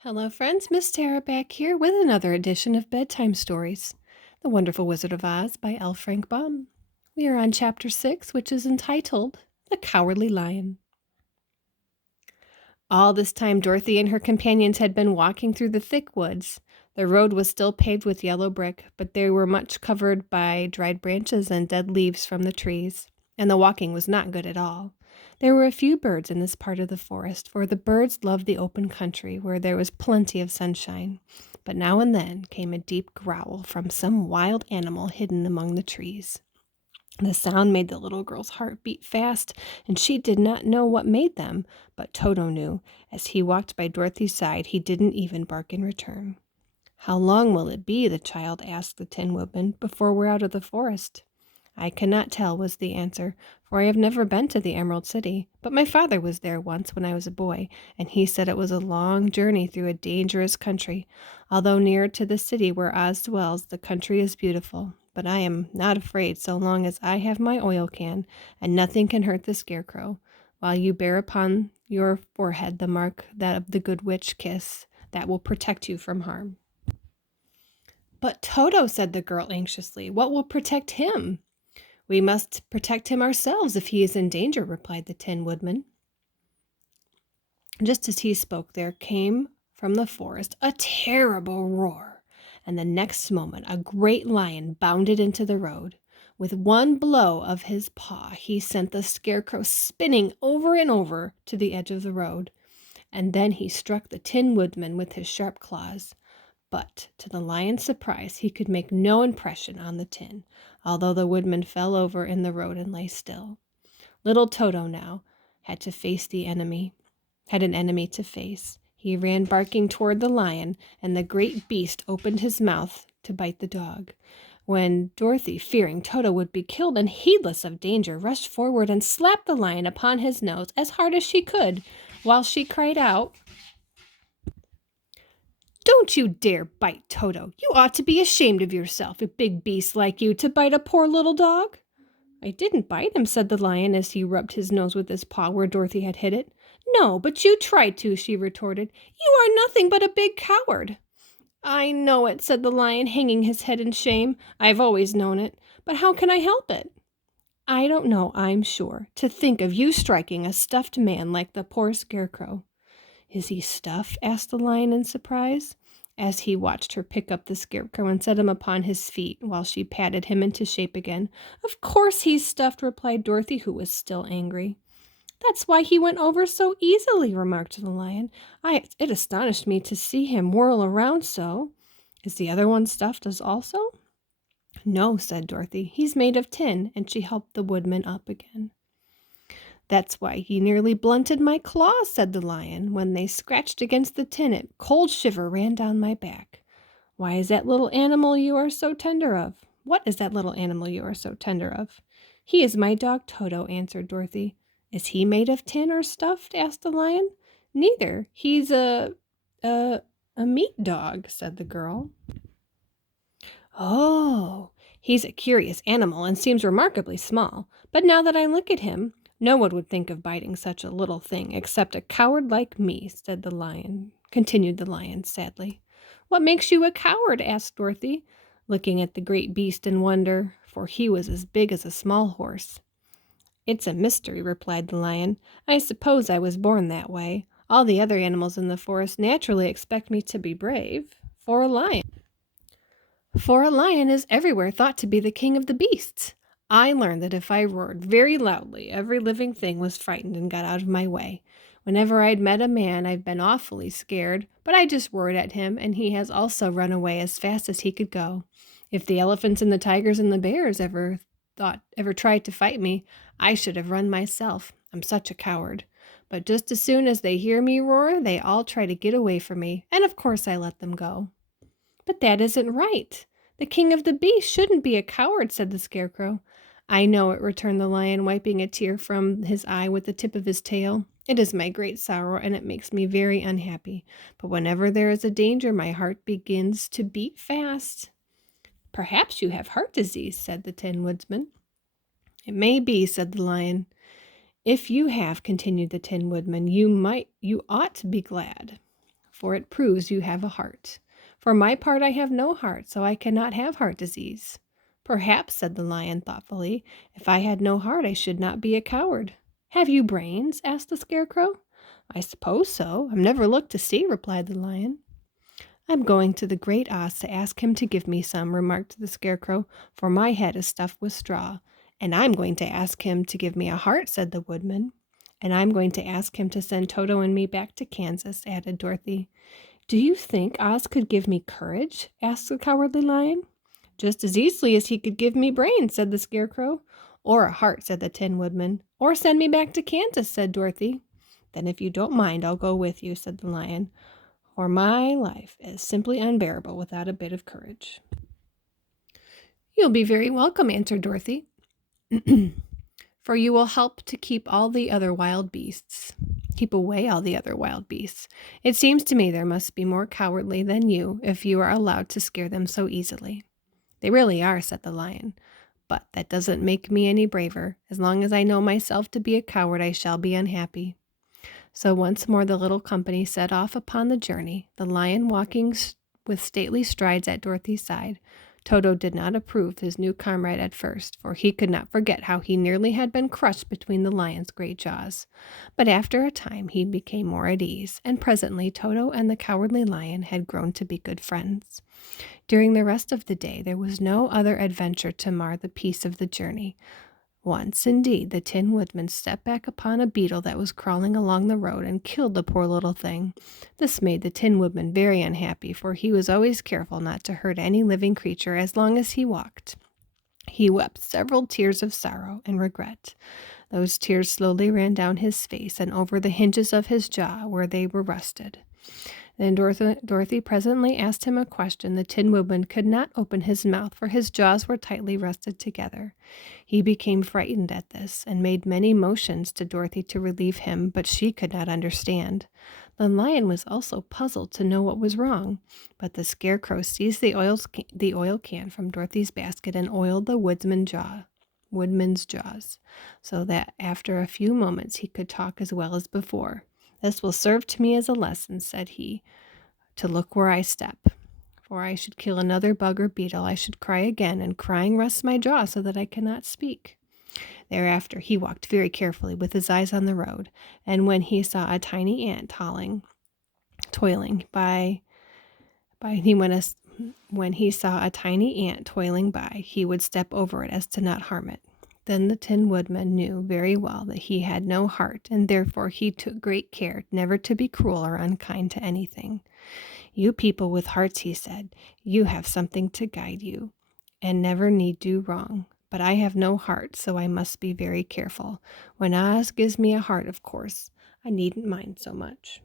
Hello, friends. Miss Tara back here with another edition of Bedtime Stories, The Wonderful Wizard of Oz by L. Frank Baum. We are on Chapter 6, which is entitled The Cowardly Lion. All this time, Dorothy and her companions had been walking through the thick woods. The road was still paved with yellow brick, but they were much covered by dried branches and dead leaves from the trees, and the walking was not good at all. There were a few birds in this part of the forest, for the birds loved the open country where there was plenty of sunshine. But now and then came a deep growl from some wild animal hidden among the trees. The sound made the little girl's heart beat fast, and she did not know what made them, but Toto knew. As he walked by Dorothy's side, he didn't even bark in return. "How long will it be," the child asked the Tin Woodman, "before we're out of the forest?" "I cannot tell," was the answer, "for I have never been to the Emerald City, but my father was there once when I was a boy, and he said it was a long journey through a dangerous country. Although near to the city where Oz dwells, the country is beautiful, but I am not afraid so long as I have my oil can, and nothing can hurt the Scarecrow, while you bear upon your forehead the mark that of the Good Witch kiss that will protect you from harm." "But Toto," said the girl anxiously, "what will protect him?" "We must protect him ourselves if he is in danger," replied the Tin Woodman. Just as he spoke, there came from the forest a terrible roar, and the next moment a great lion bounded into the road. With one blow of his paw, he sent the Scarecrow spinning over and over to the edge of the road, and then he struck the Tin Woodman with his sharp claws. But, to the lion's surprise, he could make no impression on the tin, although the woodman fell over in the road and lay still. Little Toto now had an enemy to face. He ran barking toward the lion, and the great beast opened his mouth to bite the dog. When Dorothy, fearing Toto would be killed and heedless of danger, rushed forward and slapped the lion upon his nose as hard as she could, while she cried out, "Don't you dare bite Toto! You ought to be ashamed of yourself, a big beast like you, to bite a poor little dog!" "I didn't bite him," said the lion as he rubbed his nose with his paw where Dorothy had hit it. "No, but you tried to," she retorted. "You are nothing but a big coward." "I know it," said the lion, hanging his head in shame. "I've always known it. But how can I help it?" "I don't know, I'm sure. To think of you striking a stuffed man like the poor Scarecrow." "Is he stuffed?" asked the lion in surprise, as he watched her pick up the Scarecrow and set him upon his feet while she patted him into shape again. "Of course he's stuffed," replied Dorothy, who was still angry. "That's why he went over so easily," remarked the lion. It astonished me to see him whirl around so. "Is the other one stuffed as also?" "No," said Dorothy. "He's made of tin," and she helped the woodman up again. "That's why he nearly blunted my claws," said the lion. "When they scratched against the tin, a cold shiver ran down my back." "Why is that little animal you are so tender of?" "What is that little animal you are so tender of?" "He is my dog Toto," answered Dorothy. "Is he made of tin or stuffed?" asked the lion. "Neither. He's a, a meat dog," said the girl. "Oh, he's a curious animal and seems remarkably small. But now that I look at him, no one would think of biting such a little thing except a coward like me," continued the lion sadly. "What makes you a coward?" asked Dorothy, looking at the great beast in wonder, for he was as big as a small horse. "It's a mystery," replied the lion. "I suppose I was born that way. All the other animals in the forest naturally expect me to be brave, for a lion. For a lion is everywhere thought to be the king of the beasts. I learned that if I roared very loudly, every living thing was frightened and got out of my way. Whenever I'd met a man, I've been awfully scared, but I just roared at him, and he has also run away as fast as he could go. If the elephants and the tigers and the bears ever tried to fight me, I should have run myself. I'm such a coward. But just as soon as they hear me roar, they all try to get away from me, and of course I let them go." "But that isn't right. The king of the beasts shouldn't be a coward," said the Scarecrow. "I know it," returned the lion, wiping a tear from his eye with the tip of his tail. "It is my great sorrow, and it makes me very unhappy. But whenever there is a danger, my heart begins to beat fast." "Perhaps you have heart disease," said the Tin Woodsman. "It may be," said the lion. "If you have," continued the Tin Woodman, you ought to be glad. for it proves you have a heart. For my part, I have no heart, so I cannot have heart disease." "Perhaps," said the lion thoughtfully, "if I had no heart, I should not be a coward." "Have you brains?" asked the Scarecrow. "I suppose so. I've never looked to see," replied the lion. "I'm going to the Great Oz to ask him to give me some," remarked the Scarecrow, "for my head is stuffed with straw." "And I'm going to ask him to give me a heart," said the Woodman. "And I'm going to ask him to send Toto and me back to Kansas," added Dorothy. "Do you think Oz could give me courage?" asked the Cowardly Lion. "Just as easily as he could give me brains," said the Scarecrow. "Or a heart," said the Tin Woodman. "Or send me back to Kansas," said Dorothy. "Then if you don't mind, I'll go with you," said the lion, "for my life is simply unbearable without a bit of courage." "You'll be very welcome," answered Dorothy, "for you will help to keep away all the other wild beasts. It seems to me there must be more cowardly than you if you are allowed to scare them so easily." "They really are," said the lion, "but that doesn't make me any braver. As long as I know myself to be a coward, I shall be unhappy." So once more the little company set off upon the journey, the lion walking with stately strides at Dorothy's side. Toto did not approve his new comrade at first, for he could not forget how he nearly had been crushed between the lion's great jaws. But after a time he became more at ease, and presently Toto and the Cowardly Lion had grown to be good friends. During the rest of the day there was no other adventure to mar the peace of the journey. Once, indeed, the Tin Woodman stepped back upon a beetle that was crawling along the road and killed the poor little thing. This made the Tin Woodman very unhappy, for he was always careful not to hurt any living creature as long as he walked. He wept several tears of sorrow and regret. Those tears slowly ran down his face and over the hinges of his jaw where they were rusted. Then Dorothy presently asked him a question. The Tin Woodman could not open his mouth, for his jaws were tightly rusted together. He became frightened at this, and made many motions to Dorothy to relieve him, but she could not understand. The lion was also puzzled to know what was wrong, but the Scarecrow seized the oil can from Dorothy's basket and oiled the Woodman's jaws, so that after a few moments he could talk as well as before. "This will serve to me as a lesson," said he, "to look where I step. For I should kill another bug or beetle, I should cry again, and crying rests my jaw so that I cannot speak." Thereafter he walked very carefully with his eyes on the road, and when he saw a tiny ant toiling by, when he saw a tiny ant toiling by, he would step over it as to not harm it. Then the Tin Woodman knew very well that he had no heart, and therefore he took great care never to be cruel or unkind to anything. "You people with hearts," he said, "you have something to guide you, and never need do wrong. But I have no heart, so I must be very careful. When Oz gives me a heart, of course, I needn't mind so much."